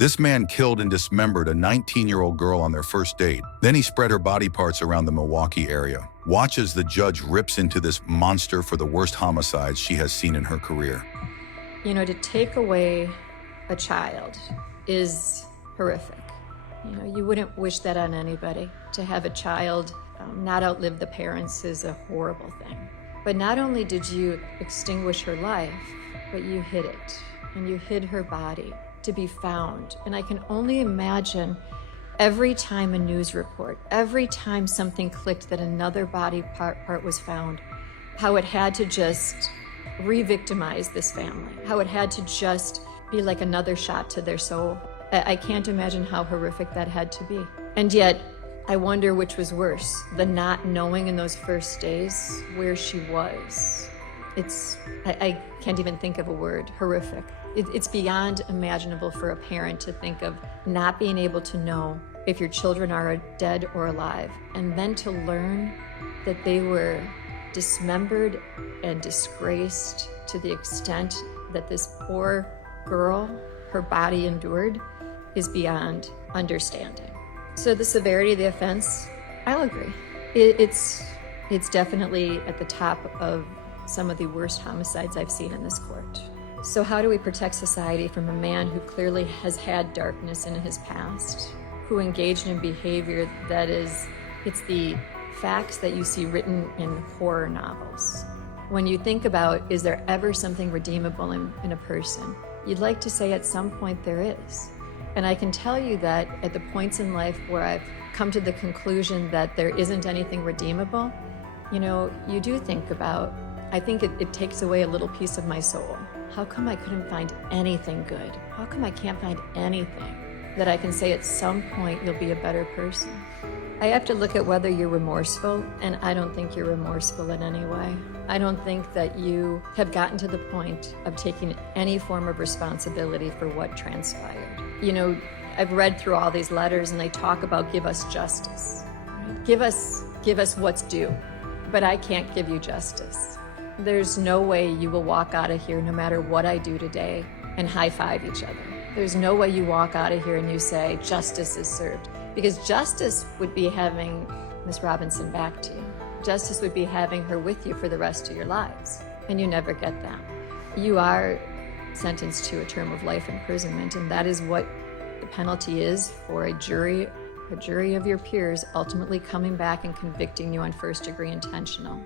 This man killed and dismembered a 19-year-old girl on their first date. Then he spread her body parts around the Milwaukee area. Watch as the judge rips into this monster for the worst homicides she has seen in her career. You know, to take away a child is horrific. You know, you wouldn't wish that on anybody. To have a child not outlive the parents is a horrible thing. But not only did you extinguish her life, but you hid it, and you hid her body to be found. And I can only imagine every time a news report, every time something clicked that another body part was found, how it had to just re-victimize this family, how it had to just be like another shot to their soul. I can't imagine how horrific that had to be. And yet, I wonder which was worse, the not knowing in those first days where she was. I can't even think of a word, horrific. It's beyond imaginable for a parent to think of not being able to know if your children are dead or alive, and then to learn that they were dismembered and disgraced to the extent that this poor girl, her body endured, is beyond understanding. So the severity of the offense, I'll agree. It's definitely at the top of some of the worst homicides I've seen in this court. So how do we protect society from a man who clearly has had darkness in his past, who engaged in behavior that it's the facts that you see written in horror novels? When you think about, is there ever something redeemable in a person? You'd like to say at some point there is. And I can tell you that at the points in life where I've come to the conclusion that there isn't anything redeemable, you know, you do think about, I think it takes away a little piece of my soul. How come I couldn't find anything good? How come I can't find anything that I can say at some point you'll be a better person? I have to look at whether you're remorseful, and I don't think you're remorseful in any way. I don't think that you have gotten to the point of taking any form of responsibility for what transpired. You know, I've read through all these letters and they talk about give us justice. Right? Give us what's due, but I can't give you justice. There's no way you will walk out of here, no matter what I do today, and high-five each other. There's no way you walk out of here and you say, justice is served. Because justice would be having Miss Robinson back to you. Justice would be having her with you for the rest of your lives, and you never get that. You are sentenced to a term of life imprisonment, and that is what the penalty is for a jury of your peers ultimately coming back and convicting you on first-degree intentional.